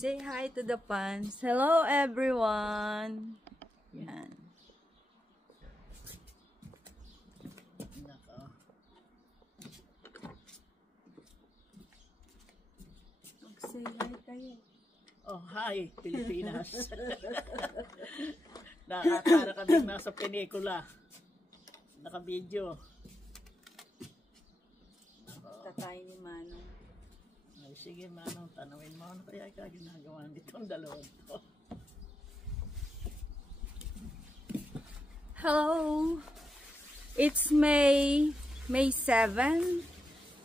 Say hi to the fans. Hello, everyone. Yan. Say hi kayo. Oh, hi, Pilipinas. Nakakara kami nasa pelikula. Naka-video. Tatay ni Manong. Ay, sige, Manong, tanawin mo. Ano kaya ginagawa nitong dalawang to? Hello. It's May 7,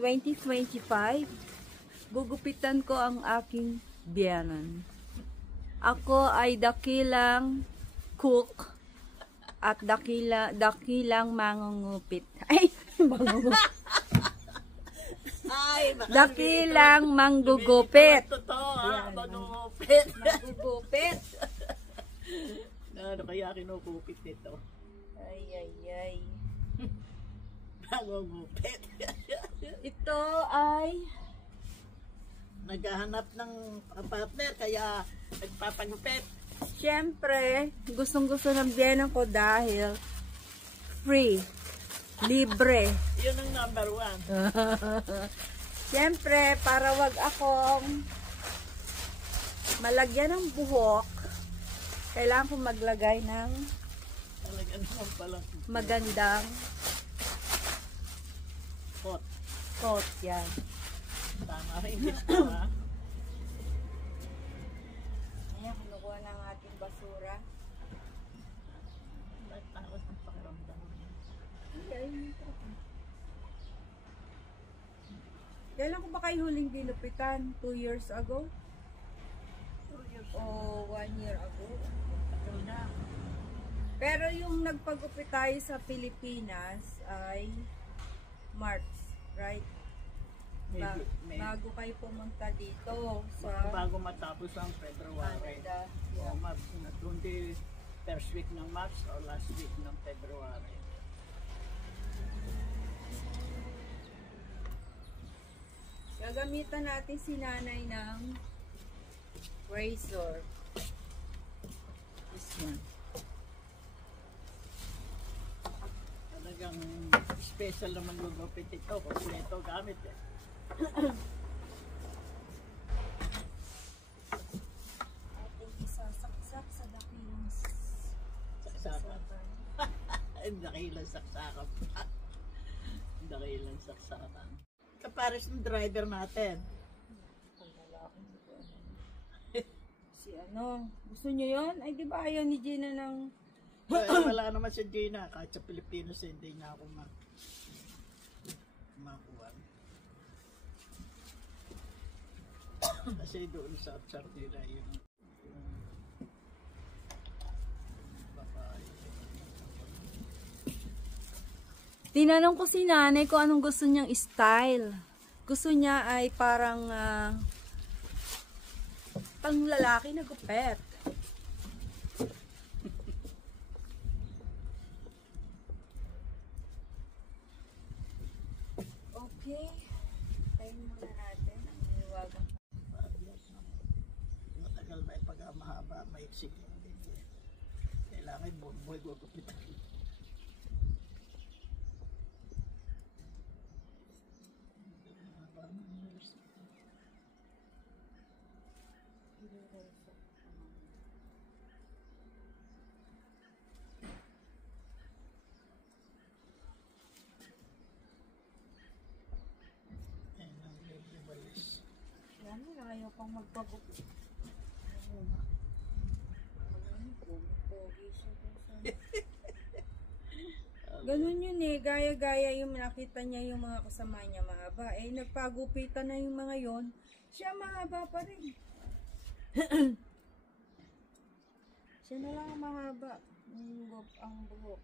2025. Gugupitan ko ang aking biyanan. Ako ay dakilang cook at dakilang mangungupit. Ay, mangungupit. Ay, dakilang manggugupit. Totoo, manggugupit. Manggugupit. Ano kaya kinugupit nito? Ay. Manggugupit. Ito ay naghahanap ng partner kaya nagpapagupit. siyempre, gustong-gusto ng biyanan ko dahil free, libre. Yun ang number 1. Siyempre, para wag akong malagyan ng buhok, kailangan ko maglagay ng Talaga naman palang magandang coat. Yan. tama rin gusto ha. Ayan, kinukuha ng ating basura. Tapos ang pakiramdam. Kailan ko ba kayo huling dinupitan? 2 years ago? 2 years. O 1 year ago? Tagal na. Pero yung nagpagupit tayo sa Pilipinas ay March, right? Bago kayo pumunta dito sa Bago matapos ang February. Canada. O kundi first week ng March o last week ng February. Gagamitan natin si nanay ng razor. This one. Talagang special naman lugupit ito kasi ito gamit eh. Ating isasaksak sa dakilang Saksakan. Dakilang saksakan. Dakilang saksakan. Kapares ng driver natin. Si ano, gusto nyo yun? Ay, di ba ayaw ni Gina ng Wala naman si Gina. Kahit sa Pilipinas hindi na ako makuha. Kasi doon sa Sardina yung babae. Tinanong ko si nanay kung anong gusto niyang style. Gusto niya ay parang pang lalaki na gupet. Okay. Tayo muna natin ang niwagang. Matagal na yung pag-mahaba, maiksik lang din. Kailangan buhay gugupitan. Yan, ayaw pang magpagupit. Ganun yun eh, gaya-gaya yung nakita niya yung mga kasama niya mahaba. Eh, nagpagupitan na yung mga yon, siya mahaba pa rin. Siya na lang ang mahaba. Ang buhok.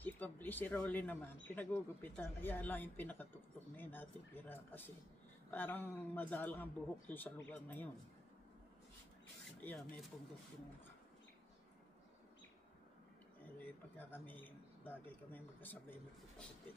Si Publici Rolly naman, pinagugupitan. Kaya lang yung pinakatuktok na yun natin pira kasi parang madalang ang buhok doon sa lugar na yun. Kaya may punggok-punggok. Eh, pagka kami, dagay kami magkasabay magpapagupit.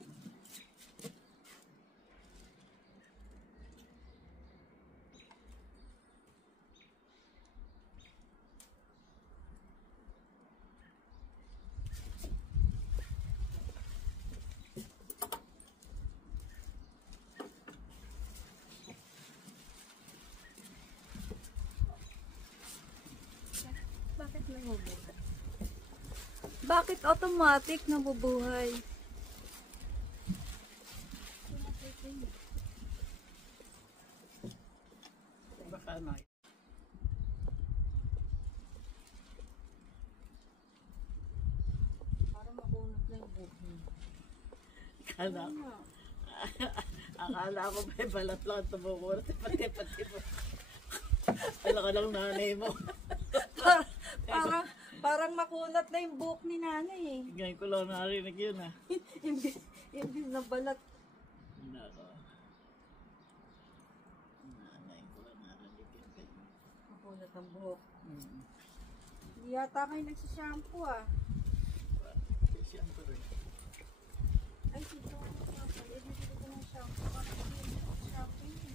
Nabubuhay. Bakit automatic nabubuhay? Baka na. Para makunat na yung buhok niya. Akala ko. Akala ko may balat lang tumukurot. Pati mo. Wala ka lang nanay mo. Parang makunat na yung buhok ni nanay eh. Ngayon ko lang narinig yun ah. Imbis na balat. Nako. Nanay ko lang narinig yun. Makunat ang buhok. Hmm. Hindi yata kayo nagsishampoo ah. Siyempre rin. Ay, sito nga pala. Bibili ko ng shampoo. Parang hindi ko shampoo yun.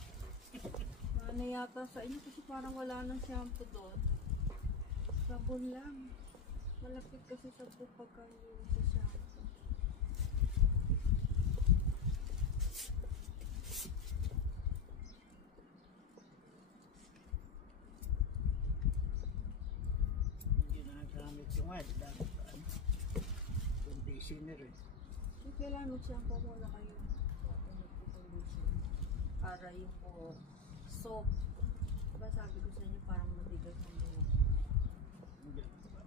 Ano yata sa inyo kasi parang wala nang shampoo doon. Sabon lang. Malapit kasi sa buhok pagka hindi sa shampoo. Hindi na nagamit yung wad. Dapat ano. Conditioner eh. Yung kailangan mag-shampoo muna kayo. Bago magpo-condition. Para yung po soap. Diba sabi ko sa inyo parang matigas ang buhok. Hindi ba?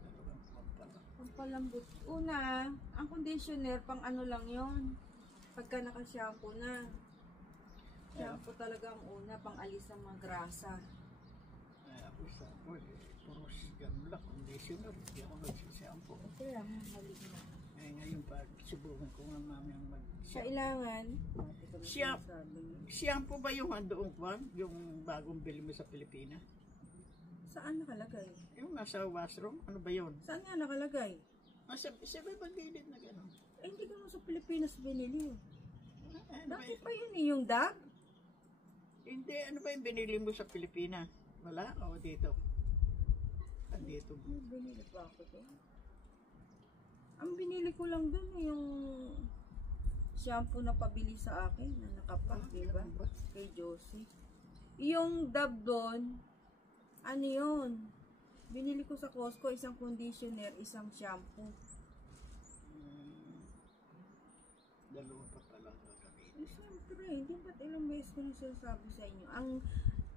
Talagang pampala. Pampalambot. Una, ang conditioner pang ano lang yon. Pagka naka-shampoo na. Shampoo talaga ang una, pang alis ng mga grasa. Ay, ako sa ako eh. Puros ganun lang. Conditioner. Hindi ako nagsishampoo. Kaya mali na. Eh ngayon pa, subukan ko nga mamang Kailangan, shampoo ba yung doon kwan? Yung bagong bili mo sa Pilipinas? saan nakalagay? Yung nasa washroom? Ano ba yun? Saan nga nakalagay? Sabi ba gilid na gano'n? Eh, hindi ko naman sa Pilipinas binili. Ano ba Dati yun? pa yun eh, yung DAG. Hindi, ano ba yung binili mo sa Pilipinas? Wala? O dito? Andito. Binili pa ako doon. Ang binili ko lang doon yung shampoo na pabili sa akin na nakapak, diba? Ganun ba? Kay Josie. Yung Dove doon, ano yun? Binili ko sa Costco, isang conditioner, isang shampoo. Dalawa pa pala gagamitin. Eh, siyempre, hindi ba't ilang beses ko na sinasabi sa inyo?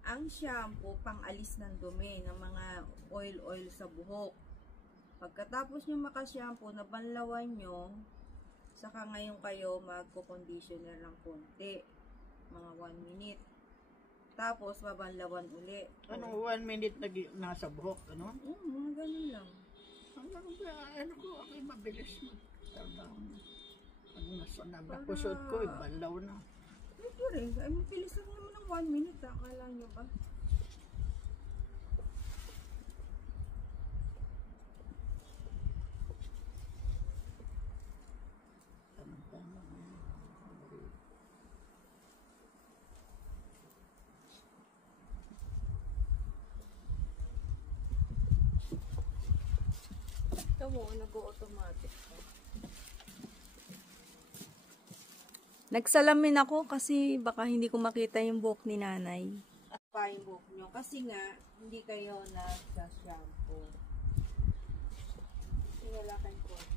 Ang shampoo, pang alis ng dumi, ng mga oil sa buhok. Pagkatapos nyo maka-shampoo, nabanlawan nyo, saka ngayon kayo magko-conditioner ng konti. Mga 1 minute. Tapos, babanlawan uli. Ano, 1 minute nasa buhok, ano? Mga ganun lang. Ano ko, ako'y mabilis magtrabaho na. Pag nakusod ko, banlaw na. Ito rin. Ay, mabilis lang naman ng 1 minute. Akala nyo ba? Tama-tama na yan. Ito mo, nag-automatic pa. Nagsalamin ako kasi baka hindi ko makita yung buhok ni nanay. Pa yung buhok nyo. Kasi nga, hindi kayo nag-shampoo. Wala kayong konti.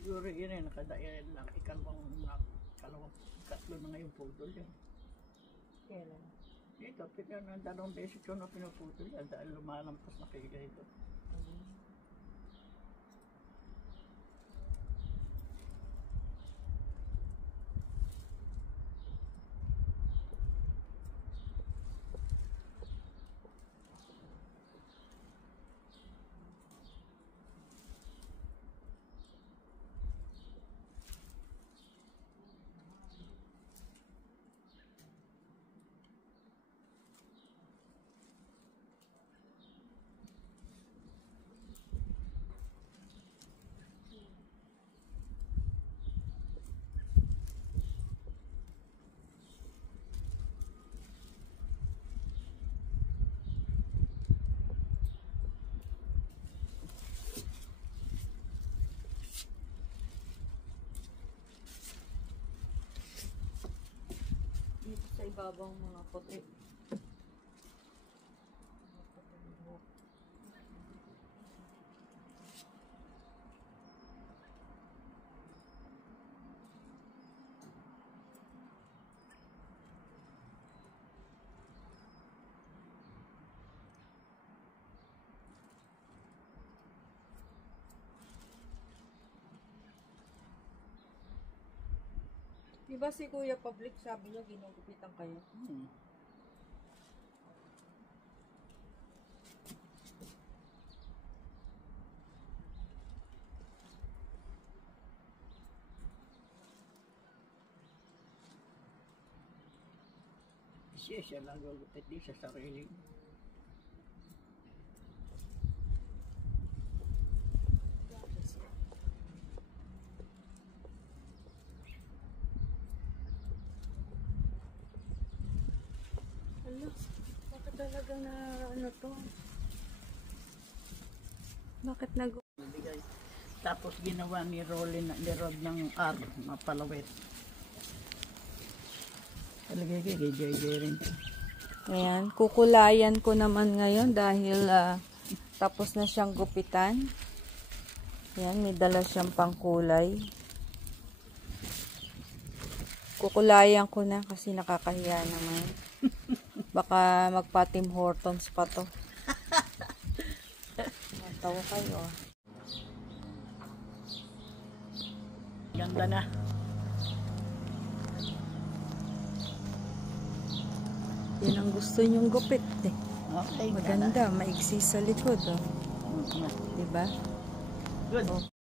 Siguro yun eh, nakadayan lang. Katlo na ngayon putol yan. Kailan? Ito, dalawang beses ko na pinuputol yan dahil lumalampas na kaya ito. Mababang mga puti. Diba si Kuya Public sabi niya ginugupitan kayo? Siya lang gagupit din sa sarili. Ano? Bakit talaga na ano to? Bakit Bigay. Tapos ginawa ni Rod ng R, mapalawit. Talagay kay JJ rin. Ayan, kukulayan ko naman ngayon dahil tapos na siyang gupitan. Ayan, may dala siyang pangkulay. Kukulayan ko na kasi nakakahiya naman. Baka magpa-Tim Hortons pa to. Matawa kayo. Ganda na. Yan ang gusto niyong gupit eh. Okay, Maganda, maigsi sa likod oh. na. Diba? Good.